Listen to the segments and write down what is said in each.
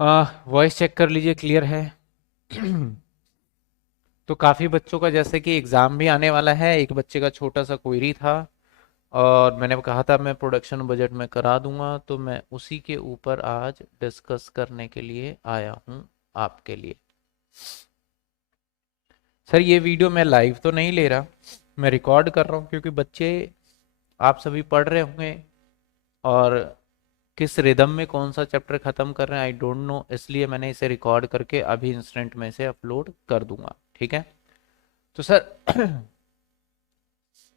Voice check कर लीजिए, clear है। तो काफ़ी बच्चों का जैसे कि एग्ज़ाम भी आने वाला है, एक बच्चे का छोटा सा क्वेरी था और मैंने कहा था मैं प्रोडक्शन बजट में करा दूंगा, तो मैं उसी के ऊपर आज डिस्कस करने के लिए आया हूँ आपके लिए। सर ये वीडियो मैं लाइव तो नहीं ले रहा, मैं रिकॉर्ड कर रहा हूँ क्योंकि बच्चे आप सभी पढ़ रहे होंगे और किस रिदम में कौन सा चैप्टर खत्म कर रहे हैं आई डोंट नो, इसलिए मैंने इसे रिकॉर्ड करके अभी इंस्टेंट में इसे अपलोड कर दूंगा। ठीक है। तो सर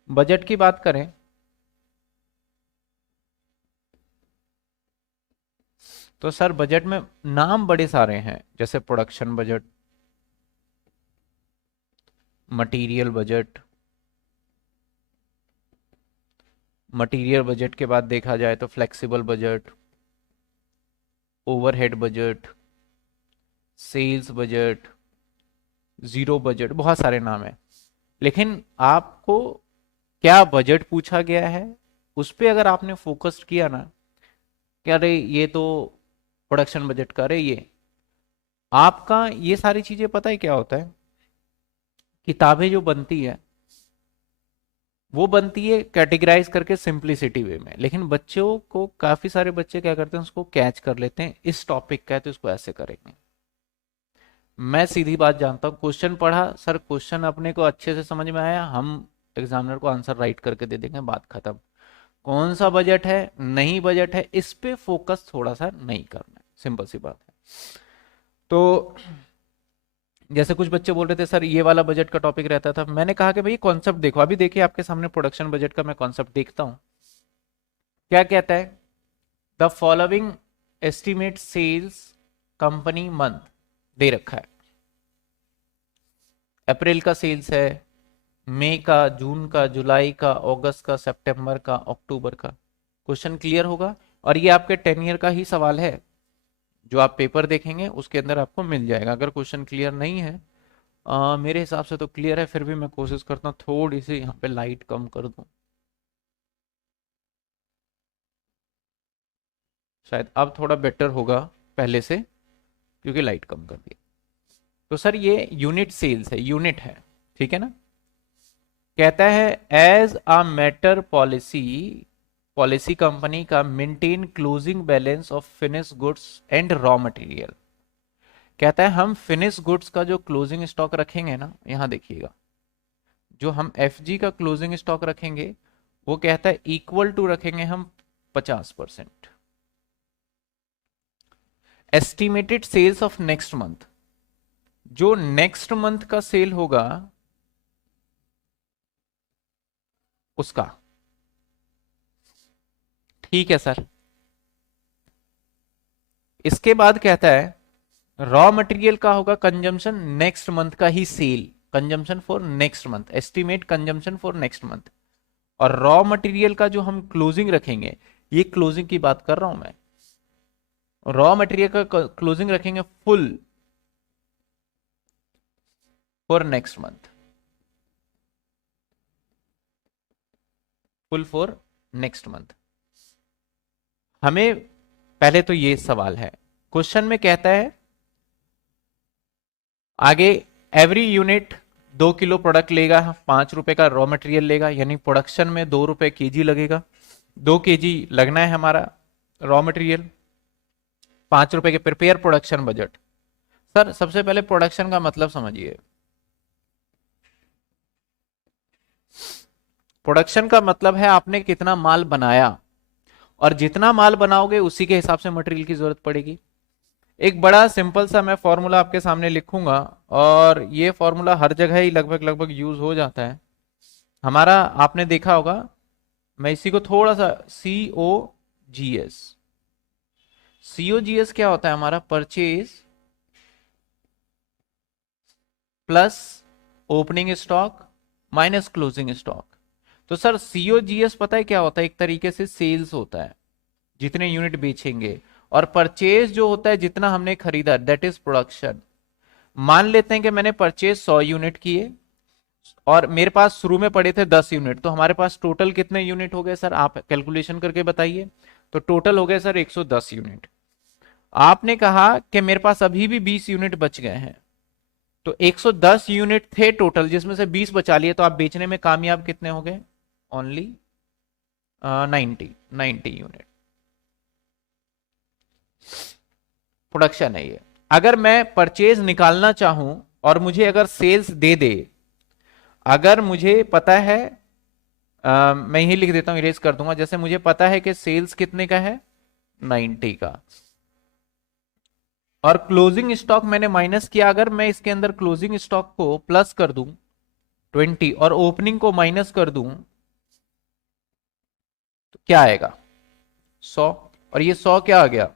बजट की बात करें तो सर बजट में नाम बड़े सारे हैं, जैसे production budget, material budget, material budget के बाद देखा जाए तो flexible budget, overhead budget, sales budget, zero budget, बहुत सारे नाम हैं। लेकिन आपको क्या बजट पूछा गया है उस पे अगर आपने फोकस किया ना, क्या अरे ये तो प्रोडक्शन बजट का, अरे ये आपका ये सारी चीजें पता है क्या होता है, किताबें जो बनती है वो बनती है कैटेगराइज करके सिंप्लिसिटी वे में, लेकिन बच्चों को काफी सारे बच्चे क्या करते हैं उसको कैच कर लेते हैं, इस टॉपिक का है तो इसको ऐसे करेंगे। मैं सीधी बात जानता हूँ, क्वेश्चन पढ़ा सर, क्वेश्चन अपने को अच्छे से समझ में आया, हम एग्जामिनर को आंसर राइट करके दे देंगे, बात खत्म। कौन सा बजट है, नहीं बजट है, इस पे फोकस थोड़ा सा नहीं करना है, सिंपल सी बात है। तो जैसे कुछ बच्चे बोल रहे थे सर ये वाला बजट का टॉपिक रहता था, मैंने कहा कि भाई कॉन्सेप्ट देखो, अभी देखिए आपके सामने प्रोडक्शन बजट का मैं कॉन्सेप्ट देखता हूँ। क्या कहता है, the following estimate sales company month दे रखा है, अप्रैल का सेल्स है, मई का, जून का, जुलाई का, अगस्त का, सितंबर का, अक्टूबर का। क्वेश्चन क्लियर होगा और ये आपके 10 ईयर का ही सवाल है, जो आप पेपर देखेंगे उसके अंदर आपको मिल जाएगा। अगर क्वेश्चन क्लियर नहीं है, मेरे हिसाब से तो क्लियर है, फिर भी मैं कोशिश करता हूँ थोड़ी सी यहाँ पे लाइट कम कर दूं, शायद अब थोड़ा बेटर होगा पहले से, क्योंकि लाइट कम कर दी। तो सर ये यूनिट सेल्स है, यूनिट है, ठीक है ना। कहता है as a matter policy, policy company का maintain closing balance of finish goods and raw material. कहता है हम फिनिश गुड्स का जो क्लोजिंग स्टॉक रखेंगे ना, यहां देखिएगा, जो हम एफजी का क्लोजिंग स्टॉक रखेंगे वो कहता है इक्वल टू रखेंगे हम 50%। Estimated sales of next month, जो नेक्स्ट मंथ का सेल होगा उसका, ठीक है सर। इसके बाद कहता है रॉ मटेरियल का होगा कंजम्पशन नेक्स्ट मंथ का ही sale, consumption for next month, estimate consumption for next month. और रॉ मटेरियल का जो हम क्लोजिंग रखेंगे, ये क्लोजिंग की बात कर रहा हूं मैं, रॉ मटेरियल का क्लोजिंग रखेंगे full for next month, full for next month. हमें पहले तो ये सवाल है, क्वेश्चन में कहता है आगे एवरी यूनिट 2 किलो प्रोडक्ट लेगा, 5 रुपए का रॉ मटेरियल लेगा, यानी प्रोडक्शन में 2 रुपए केजी लगेगा, 2 केजी लगना है हमारा रॉ मटेरियल, 5 रुपए के प्रिपेयर प्रोडक्शन बजट। सर सबसे पहले प्रोडक्शन का मतलब समझिए, प्रोडक्शन का मतलब है आपने कितना माल बनाया, और जितना माल बनाओगे उसी के हिसाब से मटेरियल की जरूरत पड़ेगी। एक बड़ा सिंपल सा मैं फॉर्मूला आपके सामने लिखूंगा, और ये फॉर्मूला हर जगह ही लगभग लगभग यूज हो जाता है हमारा, आपने देखा होगा। मैं इसी को थोड़ा सा COGS, COGS क्या होता है हमारा, purchase plus opening stock minus closing stock. तो सर COGS पता है क्या होता है, एक तरीके से सेल्स होता है, जितने यूनिट बेचेंगे, और परचेज जो होता है जितना हमने खरीदा, दैट इज प्रोडक्शन। मान लेते हैं कि मैंने परचेज 100 यूनिट किए और मेरे पास शुरू में पड़े थे 10 यूनिट, तो हमारे पास टोटल कितने यूनिट हो गए सर, आप कैलकुलेशन करके बताइए। तो टोटल हो गए सर 110 यूनिट। आपने कहा कि मेरे पास अभी भी 20 यूनिट बच गए हैं, तो 110 यूनिट थे टोटल, जिसमें से 20 बचा लिए, तो आप बेचने में कामयाब कितने हो गए? ओनली 90 यूनिट प्रोडक्शन है ये। अगर मैं परचेज निकालना चाहूं और मुझे अगर सेल्स दे दे, अगर मुझे पता है, मैं यही लिख देता हूं, इरेज कर दूंगा, जैसे मुझे पता है कि सेल्स कितने का है, 90 का, और क्लोजिंग स्टॉक मैंने माइनस किया, अगर मैं इसके अंदर क्लोजिंग स्टॉक को प्लस कर दूं 20 और ओपनिंग को माइनस कर दूं, तो क्या आएगा? 100। और ये 100 क्या आ गया?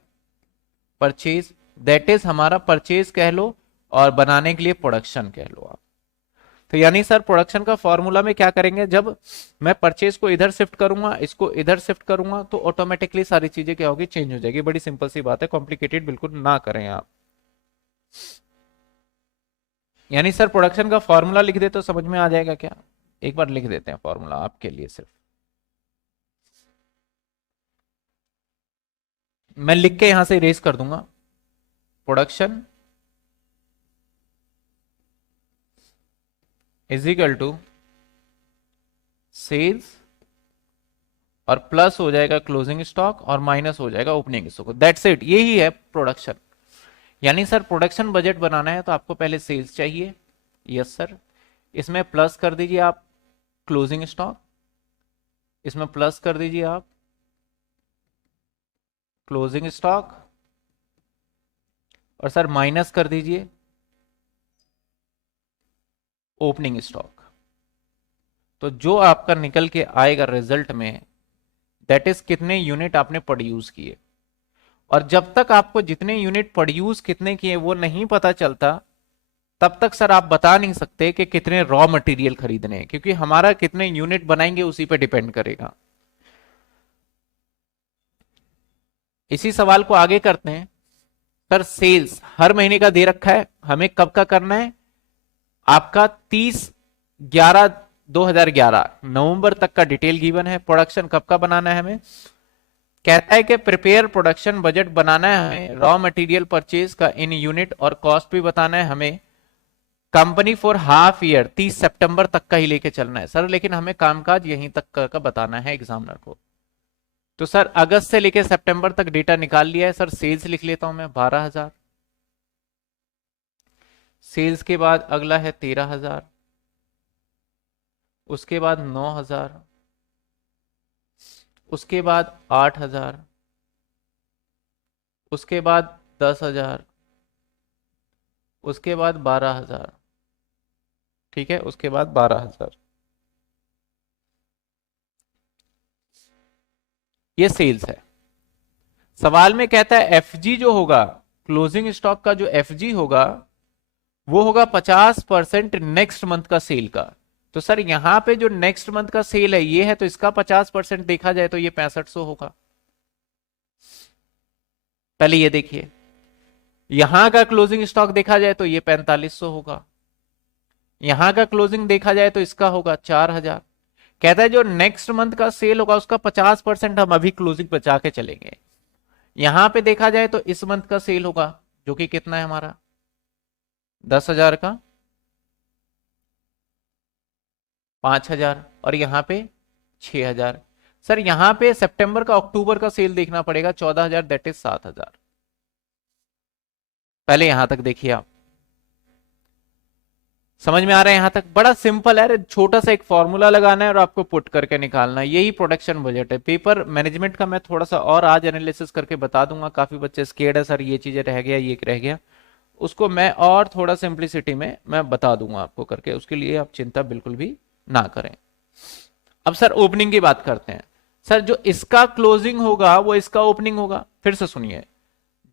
परचेज। दैट इज हमारा परचेज कह लो, और बनाने के लिए प्रोडक्शन कह लो आप। तो यानी सर प्रोडक्शन का फॉर्मूला में क्या करेंगे, जब मैं परचेज को इधर शिफ्ट करूंगा, इसको इधर शिफ्ट करूंगा, तो ऑटोमेटिकली सारी चीजें क्या होगी? चेंज हो जाएगी। बड़ी सिंपल सी बात है, कॉम्प्लिकेटेड बिल्कुल ना करें आप। यानी सर प्रोडक्शन का फॉर्मूला लिख दे तो समझ में आ जाएगा क्या? एक बार लिख देते हैं फॉर्मूला आपके लिए, सिर्फ मैं लिख के यहां से इरेज कर दूंगा। Production is equal to sales, और प्लस हो जाएगा क्लोजिंग स्टॉक, और माइनस हो जाएगा ओपनिंग स्टॉक। दैट्स इट, यही है प्रोडक्शन। यानी सर प्रोडक्शन बजट बनाना है तो आपको पहले सेल्स चाहिए, यस सर, इसमें प्लस कर दीजिए आप क्लोजिंग स्टॉक, इसमें प्लस कर दीजिए आप क्लोजिंग स्टॉक, और सर माइनस कर दीजिए ओपनिंग स्टॉक। तो जो आपका निकल के आएगा रिजल्ट में, दैट इज कितने यूनिट आपने प्रोड्यूस किए। और जब तक आपको जितने यूनिट प्रोड्यूस कितने किए वो नहीं पता चलता, तब तक सर आप बता नहीं सकते कि कितने रॉ मटेरियल खरीदने हैं, क्योंकि हमारा कितने यूनिट बनाएंगे उसी पे डिपेंड करेगा। इसी सवाल को आगे करते हैं। सर सेल्स हर महीने का दे रखा है, हमें कब का करना है? आपका 30/11/2011 नवंबर तक का डिटेल गिवन है। प्रोडक्शन कब का बनाना है हमें? कहता है कि प्रिपेयर प्रोडक्शन बजट बनाना है हमें, रॉ मटेरियल परचेज का इन यूनिट और कॉस्ट भी बताना है हमें, कंपनी फॉर हाफ ईयर 30 सितंबर तक का ही लेके चलना है सर, लेकिन हमें कामकाज यहीं तक का बताना है एग्जामिनर को। तो सर अगस्त से लेके सितंबर तक डेटा निकाल लिया है सर। सेल्स लिख लेता हूं मैं 12,000, सेल्स के बाद अगला है 13,000, उसके बाद 9,000, उसके बाद 8,000, उसके बाद 10,000, उसके बाद 12,000, ठीक है, उसके बाद 12,000। ये सेल्स है। सवाल में कहता है एफजी जो होगा, क्लोजिंग स्टॉक का जो एफजी होगा वो होगा 50% नेक्स्ट मंथ का सेल का। तो सर यहां पे जो नेक्स्ट मंथ का सेल है ये है, तो इसका 50% देखा जाए तो ये 6500 होगा। पहले ये देखिए, यहां का क्लोजिंग स्टॉक देखा जाए तो ये 4500 होगा, यहां का क्लोजिंग देखा जाए तो इसका होगा 4000। कहता है जो नेक्स्ट मंथ का सेल होगा उसका 50% हम अभी क्लोजिंग बचा के चलेंगे। यहां पे देखा जाए तो इस मंथ का सेल होगा जो कि कितना है हमारा 10,000 का, 5,000, और यहां पे 6,000। सर यहां पे सितंबर का अक्टूबर का सेल देखना पड़ेगा 14,000, दैट इज 7,000। पहले यहां तक देखिए आप, समझ में आ रहा है? यहां तक बड़ा सिंपल है, छोटा सा एक फॉर्मूला लगाना है और आपको पुट करके निकालना है, यही प्रोडक्शन बजट है। पेपर मैनेजमेंट का मैं थोड़ा सा और आज एनालिसिस करके बता दूंगा। काफी बच्चे स्केर्ड है सर ये चीजें रह गया, ये रह गया, उसको मैं और थोड़ा सिंप्लिसिटी में मैं बता दूंगा आपको करके, उसके लिए आप चिंता बिल्कुल भी ना करें। अब सर ओपनिंग की बात करते हैं। सर जो इसका क्लोजिंग होगा वो इसका ओपनिंग होगा। फिर से सुनिए,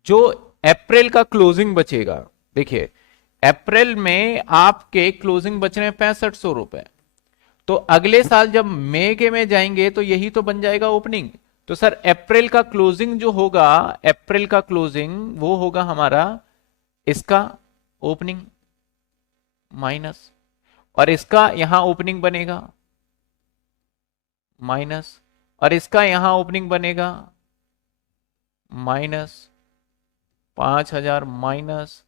जो अप्रैल का क्लोजिंग बचेगा, देखिए अप्रैल में आपके क्लोजिंग बच रहे हैं 6500 रुपए, तो अगले साल जब मई के में जाएंगे तो यही तो बन जाएगा ओपनिंग। तो सर अप्रैल का क्लोजिंग जो होगा, अप्रैल का क्लोजिंग वो होगा हमारा इसका ओपनिंग माइनस, और इसका यहां ओपनिंग बनेगा माइनस, और इसका यहां ओपनिंग बनेगा माइनस, 5,000 माइनस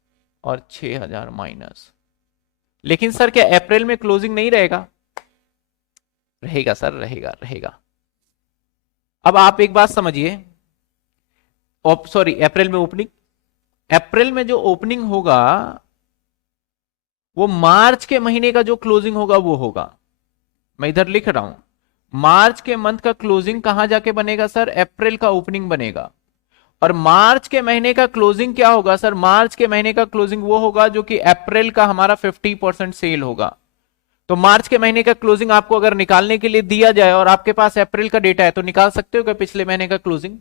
और 6,000 माइनस। लेकिन सर क्या अप्रैल में क्लोजिंग नहीं रहेगा? रहेगा सर, रहेगा रहेगा। अब आप एक बात समझिए, सॉरी अप्रैल में ओपनिंग, अप्रैल में जो ओपनिंग होगा वो मार्च के महीने का जो क्लोजिंग होगा वो होगा। मैं इधर लिख रहा हूं, मार्च के मंथ का क्लोजिंग कहां जाके बनेगा सर? अप्रैल का ओपनिंग बनेगा। और मार्च के महीने का क्लोजिंग क्या होगा सर? मार्च के महीने का क्लोजिंग वो होगा जो कि अप्रैल का हमारा 50% सेल होगा। तो मार्च के महीने का क्लोजिंग आपको अगर निकालने के लिए दिया जाए और आपके पास अप्रैल का डेटा है तो निकाल सकते हो क्या पिछले महीने का क्लोजिंग?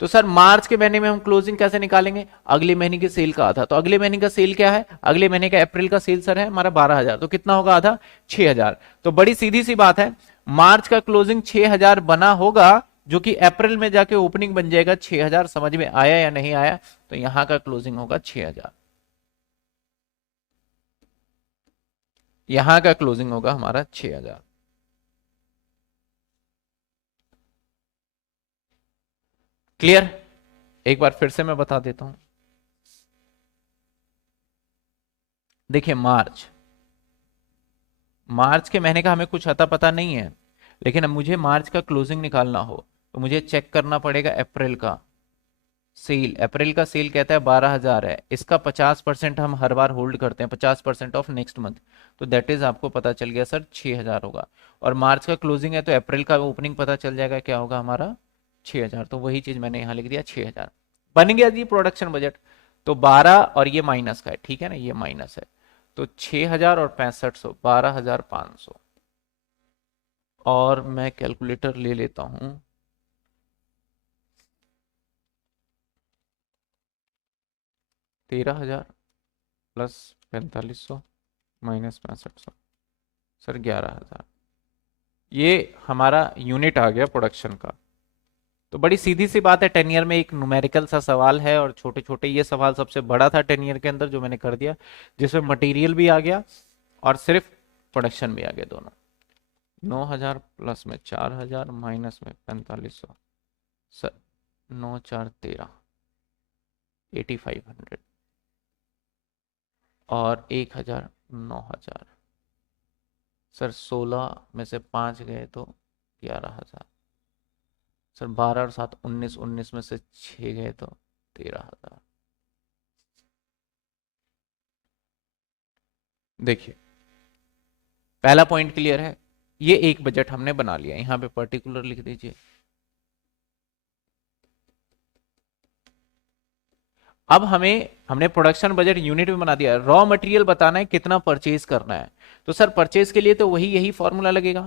तो सर मार्च के महीने में हम क्लोजिंग कैसे निकालेंगे? अगले महीने के सेल का आधा। तो अगले महीने का सेल क्या है? अगले महीने का अप्रैल का सेल सर है हमारा 12,000, तो कितना होगा आधा? 6,000। तो बड़ी सीधी सी बात है, मार्च का क्लोजिंग 6,000 बना होगा जो कि अप्रैल में जाके ओपनिंग बन जाएगा 6,000। समझ में आया या नहीं आया? तो यहां का क्लोजिंग होगा 6,000, यहां का क्लोजिंग होगा हमारा 6,000। क्लियर? एक बार फिर से मैं बता देता हूं। देखिए मार्च, मार्च के महीने का हमें कुछ अता पता नहीं है, लेकिन अब मुझे मार्च का क्लोजिंग निकालना हो तो मुझे चेक करना पड़ेगा अप्रैल का सेल। अप्रैल का सेल कहता है 12,000 है, इसका 50% हम हर बार होल्ड करते हैं, 50% ऑफ नेक्स्ट मंथ। तो दैट इज आपको पता चल गया सर 6,000 होगा। और मार्च का क्लोजिंग है तो अप्रैल का ओपनिंग पता चल जाएगा क्या होगा हमारा? 6,000। तो वही चीज मैंने यहाँ लिख दिया 6,000। बन गया जी प्रोडक्शन बजट। तो 12 और ये माइनस का है, ठीक है ना, ये माइनस है। तो 6,000 और 6500, 12,500। और मैं कैलकुलेटर ले लेता हूं। 13,000 प्लस 4,500 माइनस 6500, सर 11,000। ये हमारा यूनिट आ गया प्रोडक्शन का। तो बड़ी सीधी सी बात है, 10 ईयर में एक न्यूमेरिकल सा सवाल है और छोटे छोटे, ये सवाल सबसे बड़ा था 10 ईयर के अंदर जो मैंने कर दिया, जिसमें मटेरियल भी आ गया और सिर्फ प्रोडक्शन भी आ गया दोनों। 9,000 प्लस में 4,000 माइनस में 4,500, सर 9 4 13, 8,500 और 1,000 9,000, सर 16 में से 5 गए तो 11,000, सर 12 और 7 19, 19 में से 6 गए तो 13,000। देखिए पहला पॉइंट क्लियर है, ये एक बजट हमने बना लिया, यहां पे पर्टिकुलर लिख दीजिए। अब हमने प्रोडक्शन बजट यूनिट में बना दिया, रॉ मटेरियल बताना है कितना परचेज करना है। तो सर परचेज के लिए तो वही यही फॉर्मूला लगेगा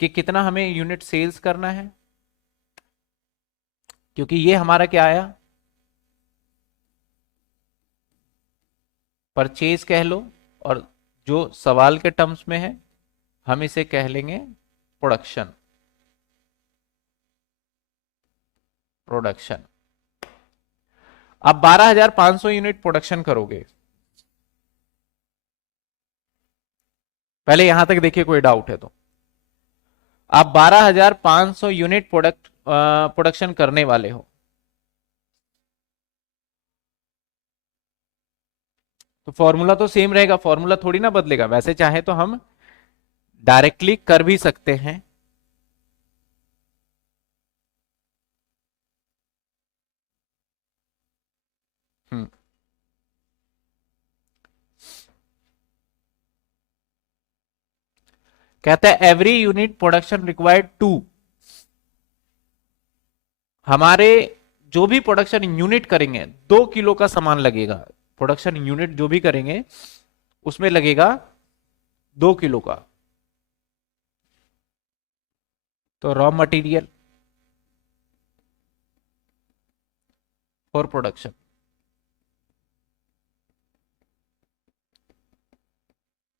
कि कितना हमें यूनिट सेल्स करना है, क्योंकि ये हमारा क्या आया? परचेज कह लो, और जो सवाल के टर्म्स में है हम इसे कह लेंगे प्रोडक्शन। प्रोडक्शन अब 12,500 यूनिट प्रोडक्शन करोगे। पहले यहां तक देखिए, कोई डाउट है तो? आप 12,500 यूनिट प्रोडक्शन करने वाले हो, तो फॉर्मूला तो सेम रहेगा, फॉर्मूला थोड़ी ना बदलेगा। वैसे चाहे तो हम डायरेक्टली कर भी सकते हैं, हम्म, कहता है every unit production required to, हमारे जो भी प्रोडक्शन यूनिट करेंगे 2 किलो का सामान लगेगा। प्रोडक्शन यूनिट जो भी करेंगे उसमें लगेगा 2 किलो का। तो raw material for production,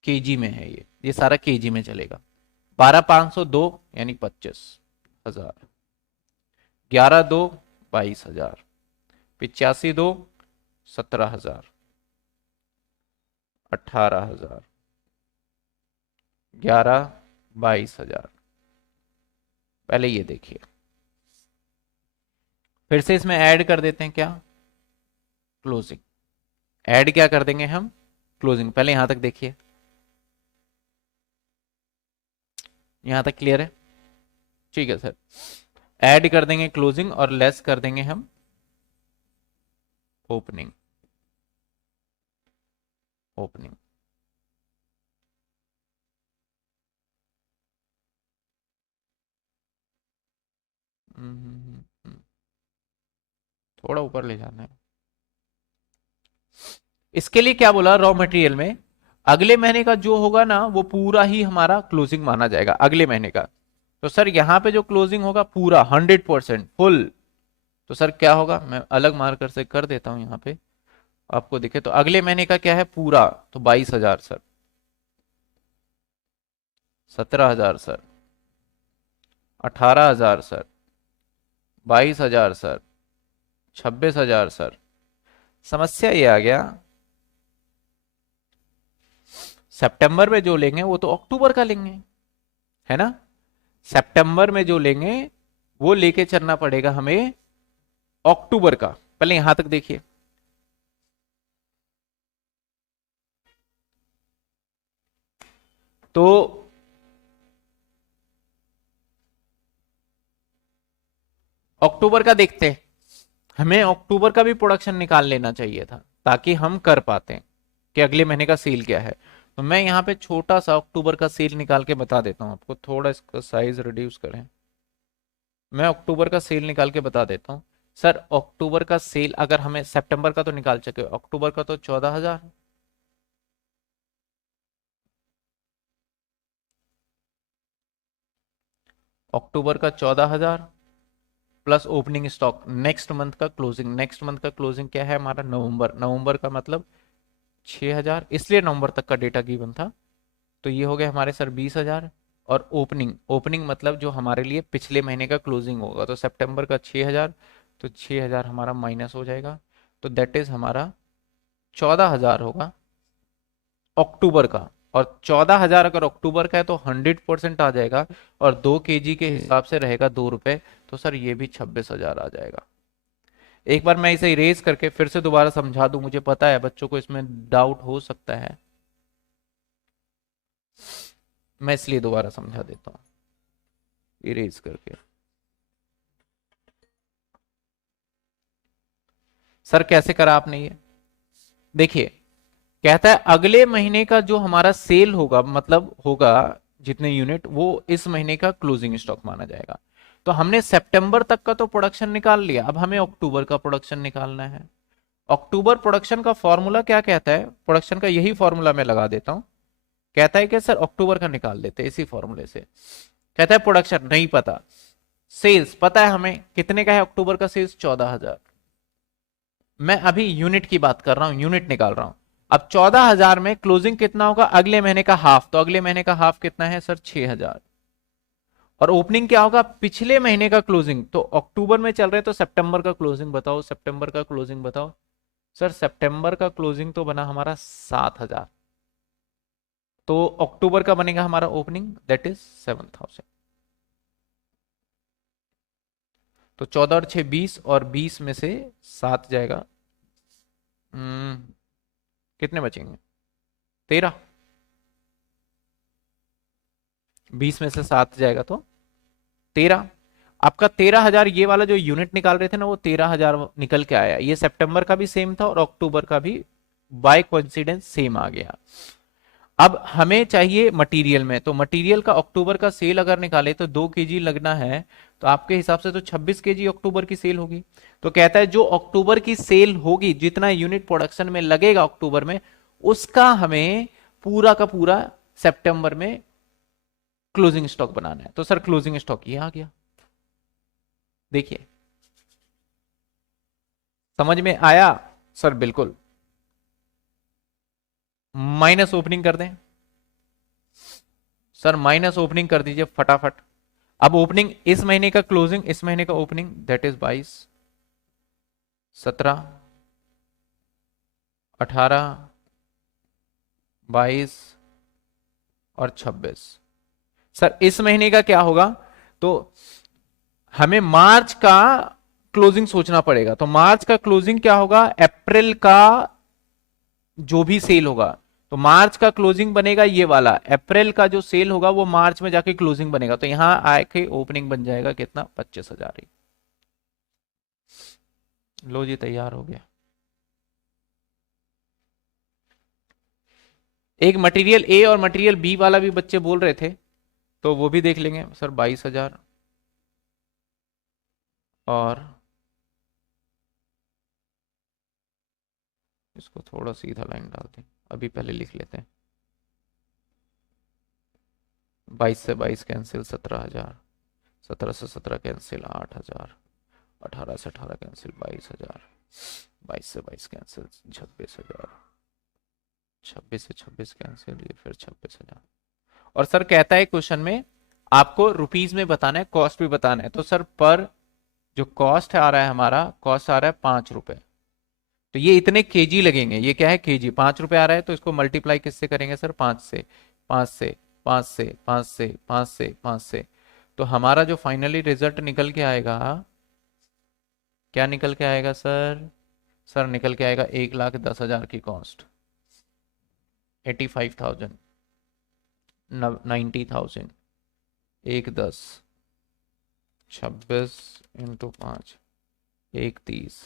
KG में है, ये सारा केजी में चलेगा। 12,502 यानी 25,000, 11 2 22,000, 85 2 17,000, 18,000, 11 22,000। पहले ये देखिए, फिर से इसमें ऐड कर देते हैं क्या? क्लोजिंग। ऐड क्या कर देंगे हम, क्लोजिंग। पहले यहां तक देखिए, यहां तक क्लियर है? ठीक है सर, ऐड कर देंगे क्लोजिंग और लेस कर देंगे हम ओपनिंग। ओपनिंग थोड़ा ऊपर ले जाना है। इसके लिए क्या बोला, रॉ मटेरियल में अगले महीने का जो होगा ना वो पूरा ही हमारा क्लोजिंग माना जाएगा अगले महीने का। तो सर यहां पे जो क्लोजिंग होगा पूरा 100% फुल, तो सर क्या होगा, मैं अलग मार्कर से कर देता हूं यहां पे आपको दिखे। तो अगले महीने का क्या है पूरा, तो 22,000 sir, 17,000 sir, 18,000 sir, 22,000 sir, 26,000 sir. समस्या ये आ गया, सितंबर में जो लेंगे वो तो अक्टूबर का लेंगे, है ना। सितंबर में जो लेंगे वो लेके चलना पड़ेगा हमें अक्टूबर का। पहले यहां तक देखिए, तो अक्टूबर का देखते हैं, हमें अक्टूबर का भी प्रोडक्शन निकाल लेना चाहिए था ताकि हम कर पाते कि अगले महीने का सेल क्या है। तो मैं यहाँ पे छोटा सा अक्टूबर का सेल निकाल के बता देता हूँ आपको, थोड़ा इसका साइज रिड्यूस करें। मैं अक्टूबर का सेल निकाल के बता देता हूँ। सर अक्टूबर का सेल अगर हमें, सितंबर का तो निकाल चुके, अक्टूबर का तो 14,000, अक्टूबर का 14,000 plus opening stock next month का क्लोजिंग। नेक्स्ट मंथ का क्लोजिंग क्या है हमारा, नवंबर। नवंबर का मतलब 6,000, इसलिए नवंबर तक का डेटा गिवन था। तो ये हो गया हमारे सर 20,000। और ओपनिंग, ओपनिंग मतलब जो हमारे लिए पिछले महीने का क्लोजिंग होगा, तो सितंबर का 6,000, तो 6,000 हमारा माइनस हो जाएगा, तो दैट इज हमारा 14,000 होगा अक्टूबर का। और 14,000 अगर अक्टूबर का है तो 100% आ जाएगा, और 2 kg के हिसाब से रहेगा 2 रुपए, तो सर ये भी 26,000 आ जाएगा। एक बार मैं इसे इरेज करके फिर से दोबारा समझा दूं, मुझे पता है बच्चों को इसमें डाउट हो सकता है, मैं इसलिए दोबारा समझा देता हूं इरेज करके। सर कैसे करा आपने ये, देखिए कहता है अगले महीने का जो हमारा सेल होगा, मतलब होगा जितने यूनिट, वो इस महीने का क्लोजिंग स्टॉक माना जाएगा। तो हमने सितंबर तक का तो प्रोडक्शन निकाल लिया, अब हमें अक्टूबर का प्रोडक्शन निकालना है। अक्टूबर प्रोडक्शन का फॉर्मूला क्या कहता है, प्रोडक्शन का यही फॉर्मूला मैं लगा देता हूं। कहता है कि सर अक्टूबर का निकाल देते इसी फॉर्मूले से। कहता है प्रोडक्शन नहीं पता, सेल्स पता है हमें कितने का है अक्टूबर का सेल्स 14,000। मैं अभी यूनिट की बात कर रहा हूं, यूनिट निकाल रहा हूं। अब 14,000 में क्लोजिंग कितना होगा अगले महीने का हाफ, तो अगले महीने का हाफ कितना है सर 6,000। और ओपनिंग क्या होगा पिछले महीने का क्लोजिंग, तो अक्टूबर में चल रहे तो सितंबर का क्लोजिंग बताओ, सितंबर का क्लोजिंग बताओ। सर सितंबर का क्लोजिंग तो बना हमारा 7,000, तो अक्टूबर का बनेगा हमारा ओपनिंग दैट इज 7,000। तो 14 और 6 20, और 20 में से 7 जाएगा, कितने बचेंगे 13, 20 में से 7 जाएगा तो 13। आपका 13,000 ये वाला जो यूनिट निकाल रहे थे ना वो 13,000 निकल के आया। ये सितंबर का भी सेम था और अक्टूबर का भी बाय कोइंसिडेंस सेम आ गया। अब हमें चाहिए मटेरियल में, तो मटेरियल का अक्टूबर का सेल अगर निकाले तो 2 kg लगना है, तो आपके हिसाब से तो 26 kg अक्टूबर की सेल होगी। तो कहता है जो अक्टूबर की सेल होगी, जितना यूनिट प्रोडक्शन में लगेगा अक्टूबर में, उसका हमें पूरा का पूरा सितंबर में क्लोजिंग स्टॉक बनाना है। तो सर क्लोजिंग स्टॉक ये आ गया, देखिए समझ में आया सर, बिल्कुल। माइनस ओपनिंग कर दें सर, माइनस ओपनिंग कर दीजिए फटाफट। अब ओपनिंग इस महीने का क्लोजिंग, इस महीने का ओपनिंग दैट इज 22, 17, 18, 22 और 26। सर इस महीने का क्या होगा, तो हमें मार्च का क्लोजिंग सोचना पड़ेगा। तो मार्च का क्लोजिंग क्या होगा, अप्रैल का जो भी सेल होगा, तो मार्च का क्लोजिंग बनेगा ये वाला, अप्रैल का जो सेल होगा वो मार्च में जाके क्लोजिंग बनेगा। तो यहां आके ओपनिंग बन जाएगा कितना, 25,000 ही। लो जी, तैयार हो गया। एक मटेरियल ए और मटेरियल बी वाला भी बच्चे बोल रहे थे, तो वो भी देख लेंगे सर। 22,000 और इसको थोड़ा सीधा लाइन डाल दें, अभी पहले लिख लेते हैं। 22 से 22 कैंसिल 17,000, 17 से 17 कैंसिल 8,000, 18 से 18 कैंसिल 22,000, 22 से 22 कैंसिल 26,000, 26 से 26 कैंसिल ये फिर 26,000। और सर कहता है क्वेश्चन में आपको रुपीज में बताना है, कॉस्ट भी बताना है। तो सर पर जो कॉस्ट आ रहा है हमारा, कॉस्ट आ रहा है 5 रुपए। तो ये इतने केजी लगेंगे, ये क्या है केजी, 5 रुपए आ रहा है, तो इसको मल्टीप्लाई किससे करेंगे सर, 5 से, 5 से, 5 से, 5 से, 5 से, 5 से। तो हमारा जो फाइनली रिजल्ट निकल के आएगा, क्या निकल के आएगा सर, सर निकल के आएगा 1,10,000 की कॉस्ट, 85,000, 90,000, 1,10, 26 इंटू 5, 1,30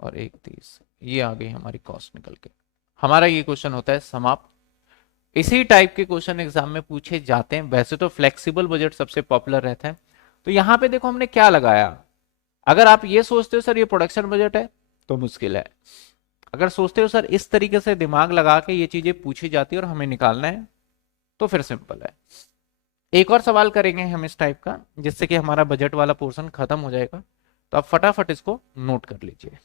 और 1,30, ये आ गई हमारी कॉस्ट निकल के। हमारा ये क्वेश्चन होता है समाप्त। इसी टाइप के क्वेश्चन एग्जाम में पूछे जाते हैं। वैसे तो फ्लेक्सिबल बजट सबसे पॉपुलर रहता है। तो यहां पे देखो हमने क्या लगाया। अगर आप ये सोचते हो सर ये प्रोडक्शन बजट है, तो मुश्किल है। अगर सोचते हो सर इस तरीके से दिमाग लगा के ये चीजें पूछी जाती है और हमें निकालना है, तो फिर सिंपल है। एक और सवाल करेंगे हम इस टाइप का, जिससे कि हमारा बजट वाला पोर्शन खत्म हो जाएगा। तो आप फटाफट इसको नोट कर लीजिए।